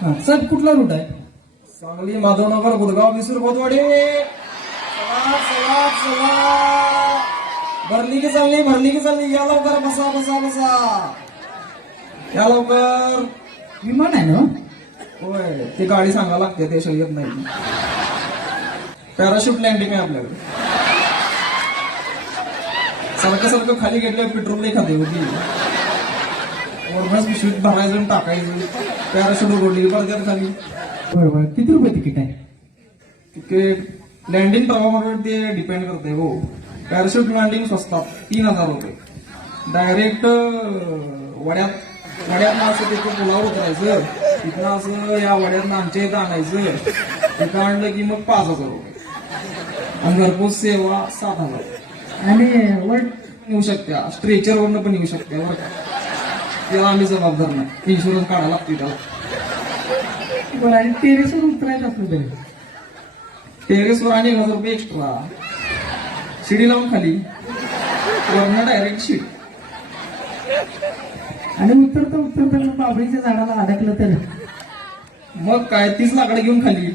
हा साहेब कुठला रूट आहे? सांगली, माधवनगर, बुधगाव, विसूर, बोदवाडी. चला चला चला, भरली की चालली. या लवकर, बसा बसा बसा, या लवकर. विमान आहे ना? होय, ती गाडी सांगा लागते, ते येत नाही. पॅराशूट लँडिंग आहे आपल्याकडे. सारखं खाली घेतलं पेट्रोल नाही खाते होती. वरनच पिशवीत भरायचं आणि टाकायचं. पॅराशूट उघडली पडत्यात खाली. बरोबर. किती रुपये तिकीट आहे? तिकीट लँडिंग प्रवाहावर ते डिपेंड करते हो. पॅराशूट लँडिंग स्वस्तात 3000 रुपये. डायरेक्ट वड्यातनं असं तिथं पुलावर उतरायचं, तिथनं असं या वड्यातनं आमच्या इथं आणायचं, तिथं आणलं की मग 5000 रुपये. आणि घरपोच सेवा 7000. आणि वर येऊ शकत्या, स्ट्रेचरवरनं पण येऊ शकत्या बरं का. त्याला आम्ही जबाबदार नाही, इन्शुरन्स काढायला लागतो त्याला. बरं. आणि टेरेसवर उतरायचं असलं तरी टेरेसवर आणि 1000 रुपये एक्स्ट्रा. शिडी लावून खाली, वरनं डायरेक्ट शीट. आणि उतरता बाबळीच्या झाडाला अडकलं तर मग काय 30 लाकडं घेऊन खाली.